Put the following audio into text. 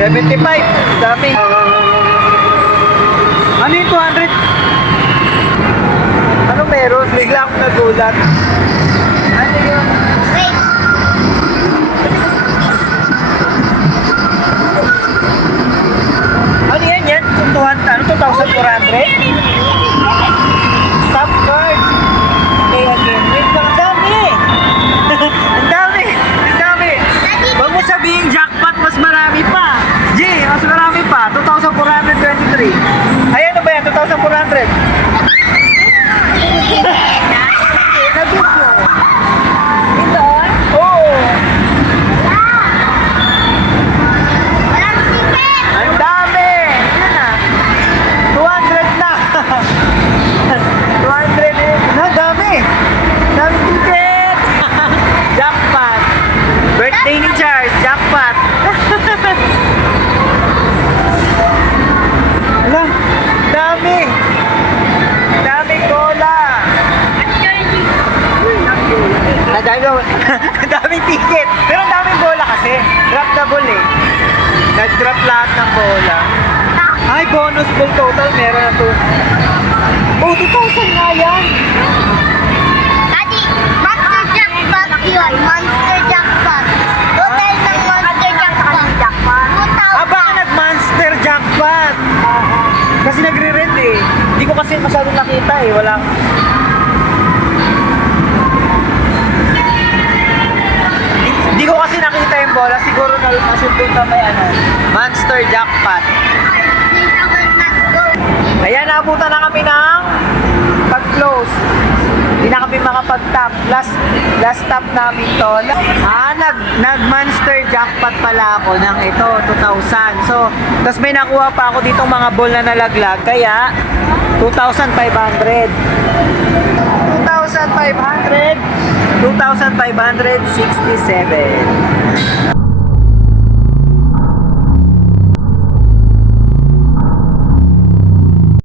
75. Dami. Ano yung 200? Ano meron? Bigla akong nagulat. Ano yun? Wait. Ano yan yan? 2,400? Top card. Okay, again. Wait lang. Ang dami! Ang dami! Ang dami! Huwag mo sabihin jackpot, mas marami pa. G, mas marami pa. 2,423. Ay, ano ba yan? 2,400? Ito? Oo! Walang ticket! Ang dami! Yun na. 200 na. 200 eh. Ang dami. Dami ticket. Jackpot. Birthday ni Charles. Jackpot. Ala, dami. Dami cola. Ang dami ang daming ticket. Pero ang daming bola kasi. Drop the ball eh. Nag-drop lahat ng bola. Ay, bonus ball total. Meron na to. Oh, 2,000 nga yan. Daddy, Monster Jackpot yun. Monster Jackpot. Total ng Monster Jackpot. Ah, baka nag-monster jackpot. Kasi nagre-red eh. Hindi ko kasi masyadong nakita eh. Wala. Hindi ko kasi nakita yung bola. Siguro nalusot doon sa may ano. Monster jackpot. 2,000. Ayan, naabutan na kami ng pag-close. Hindi na kami makapag-top. Last top namin to. Nag-monster jackpot pala ako ng ito, 2,000. So, tapos may nakuha pa ako ditong mga ball na nalaglag. Kaya, 2,500. 2,567.